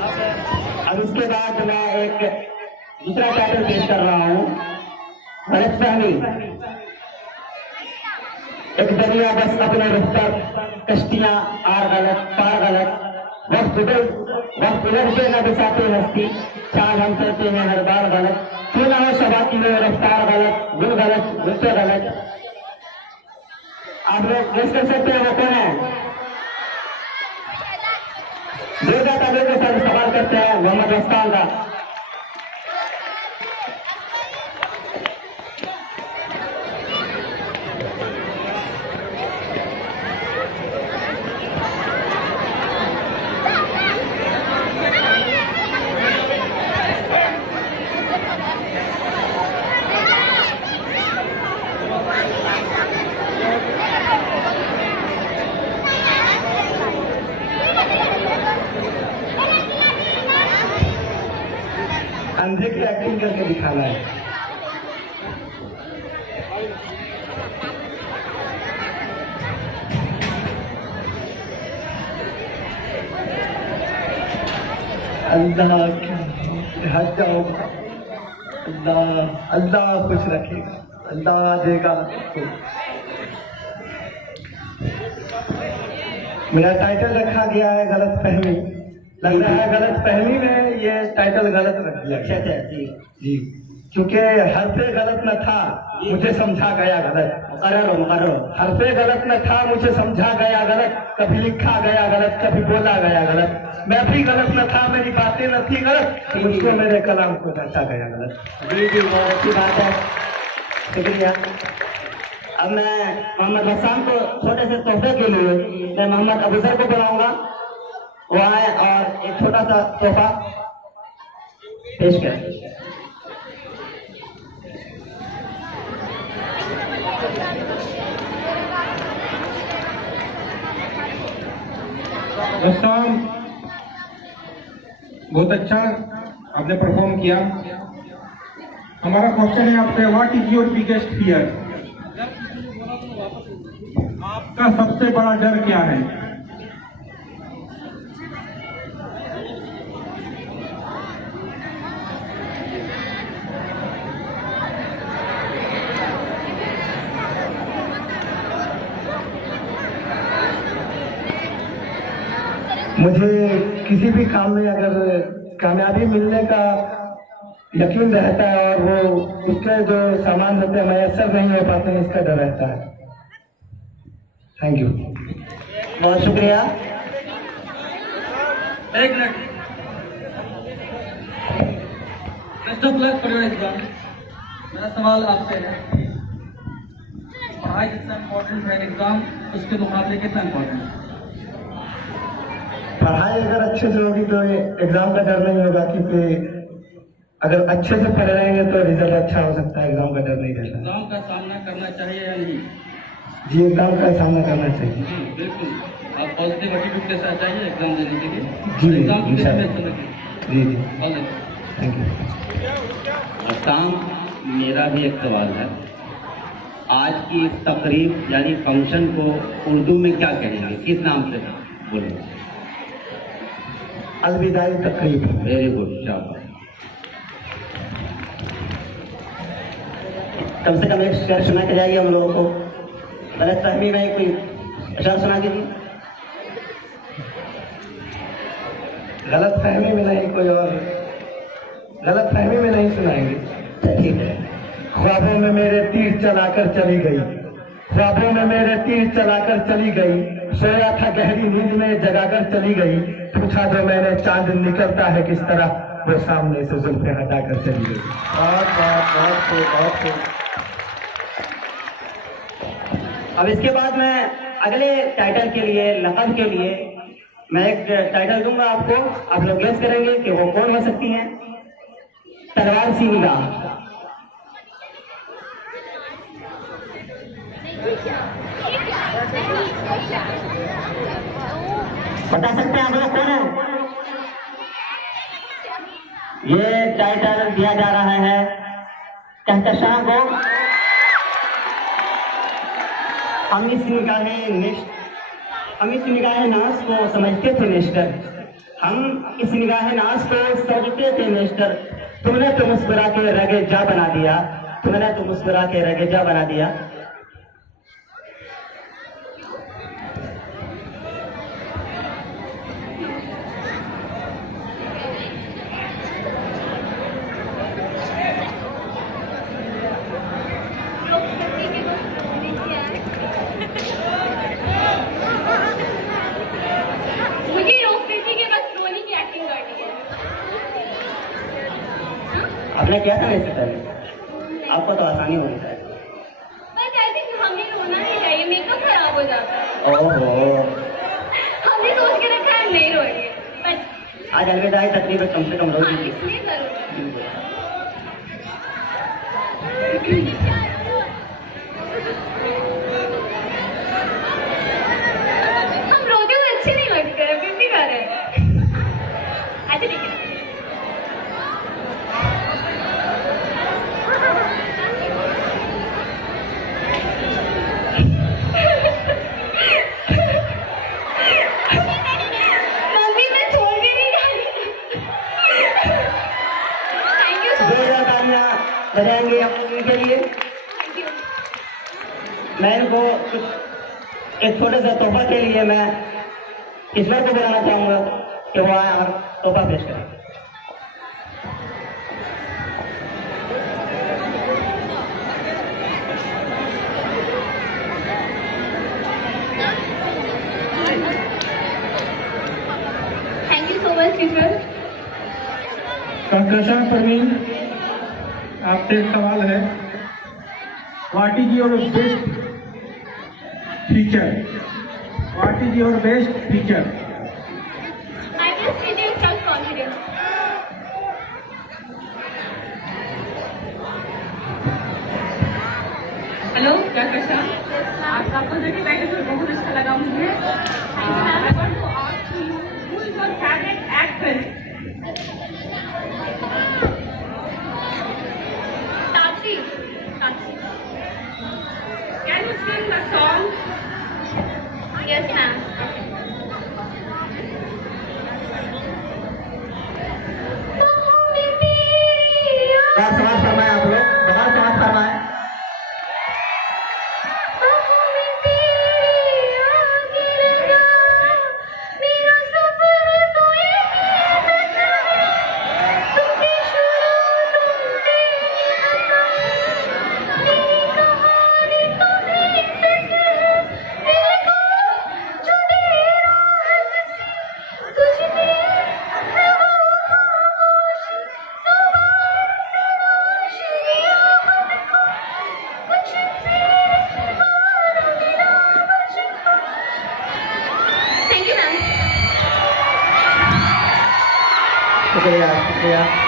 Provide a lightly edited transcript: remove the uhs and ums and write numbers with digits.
अब इसके बाद मैं एक दूसरा टाइटल पेश कर रहा हूँ, गलतफहमी। एक दरिया बस अपने रुख पर, कश्तियां आर गलत पार गलत, वक्त उधर के न बिसाते हस्ती, चाल हम चलते हैं हर बार गलत, क्यों ना हो सभा की वो रफ्तार गलत, गुल गलत गुस्से गलत। आप लोग गेस कर सकते हैं वो कौन है? जो जाता लोगों से सवाल करते हैं मोहम्मद रफ्तार का। अंधे की एक्टिंग करके दिखाना है। अल्लाह हट जाओ, अल्लाह अल्लाह खुश रखेगा, अल्लाह देगा। मेरा टाइटल रखा गया है गलतफहमी। लग रहा है गलतफहमी में ये टाइटल गलत रख दिया। अच्छा जी जी, क्योंकि हरफे गलत न था, मुझे समझा गया गलत। हरफे गलत न था, मुझे समझा गया गलत, कभी लिखा गया गलत, कभी बोला गया गलत। मैं भी गलत न था, मेरी बातें न थी गलत, उसको मेरे कलाम को रचा गया गलत। जी जी, बहुत अच्छी बात है, शुक्रिया। अब मैं मोहम्मद हसन को छोटे से तोहफे के लिए मैं मोहम्मद अबूजर को बुलाऊंगा, वो आए और एक छोटा सा तोहफा पेश करें। दोस्तों, बहुत अच्छा आपने परफॉर्म किया। हमारा क्वेश्चन है आपसे, what is your biggest fear? आपका सबसे बड़ा डर क्या है? मुझे किसी भी काम में अगर कामयाबी मिलने का यकीन रहता है और वो उसके जो सामान होते हैं मैसर नहीं हो पाते हैं, इसका डर रहता है। थैंक यू, बहुत शुक्रिया। एक minute, best of luck for your exam. मेरा सवाल आपसे है, पढ़ाई जितना इम्पोर्टेंट है एग्जाम उसके मुकाबले कितना इम्पोर्टेंट है? पढ़ाई अगर अच्छे से होगी तो एग्जाम का डर नहीं होगा, क्योंकि अगर अच्छे से पढ़ रहेंगे तो रिजल्ट अच्छा हो सकता है, एग्जाम का डर नहीं रहता। एग्जाम का सामना करना चाहिए या नहीं? जी, एग्जाम का सामना करना चाहिए। जी बिल्कुल, आप पॉजिटिव एटीट्यूड के साथ चाहिए एग्जाम देने के लिए। जी एग्जाम की जी जी, थैंक यू। अस्सलाम, मेरा भी एक सवाल है। आज की इस तकरीब यानी फंक्शन को उर्दू में क्या कहेंगे, किस नाम से बोलेंगे? अलविदाई तकरीब। वेरी गुड, शाबाश। कम से कम एक शेर सुना के जाइए हम लोगों को। गलतफहमी में कोई शेर सुना दीजिए। गलतफहमी में नहीं, कोई और गलतफहमी में नहीं सुनाएंगे। ठीक है। ख्वाबों में मेरे तीर चलाकर चली गई, ख्वाबों में मेरे तीर चलाकर चली गई, सोया था गहरी नींद में जगाकर चली गई, पूछा जो मैंने चांद निकलता है किस तरह, वो सामने से जुल्फे हटाकर चली गई। बहुत। अब इसके बाद मैं अगले टाइटल के लिए, लक़ब के लिए मैं एक टाइटल दूंगा आपको, आप लोग गेस करेंगे कि वो कौन हो सकती हैं। तलवार सी निगाह। बता सकते हैं आप लोग कौन है? ये टाइटल दिया जा रहा है कहकशां को। हम इस निगाह नाश को समझते थे नेस्टर, हम इस निगाह नाज को सजते थे मिस्टर, तुमने तो मुस्कुरा के रगे जा बना दिया, तुमने तो मुस्कुरा के रगे जा बना दिया। आपने क्या था इससे पहले? आपको तो आसानी होनी चाहिए। बट आई थिंक हमें रोना नहीं चाहिए, मेकअप खराब हो जाता है। ओहो, हमने सोच के रखा है नहीं रोएंगे, बट आज अलविदाई तकरीब कम से कम रो दीजिए। इसलिए जरूर हम रोते हुए अच्छे नहीं लगते हैं, फिर भी कर रहे हैं। अच्छा ठीक है। मम्मी मैं छोड़ के नहीं जानी। थैंक यू सो जोरदार तालियां बजाएंगे आप लोगों के लिए। Thank you. मैं इनको एक छोटे से तोहफा के लिए मैं ईश्वर को बुलाना चाहूंगा कि वो आए और तोहफा पेश करें। Thank you so much Ishwar. Kahkashan Parveen, आपसे एक सवाल है, what is your best feature? What is your best feature? I just feeling self confidence. Hello Kahkashan, आपका पॉजिटिव एटीट्यूड बहुत अच्छा लगा मुझे। I want to ask you, who is your favourite actress? Taapsee. Can you sing the song? Yes ma'am. बहुत समाज फरमाए आप लोग, बहुत समाज फरमाए। Thank you ma'am. शुक्रिया शुक्रिया।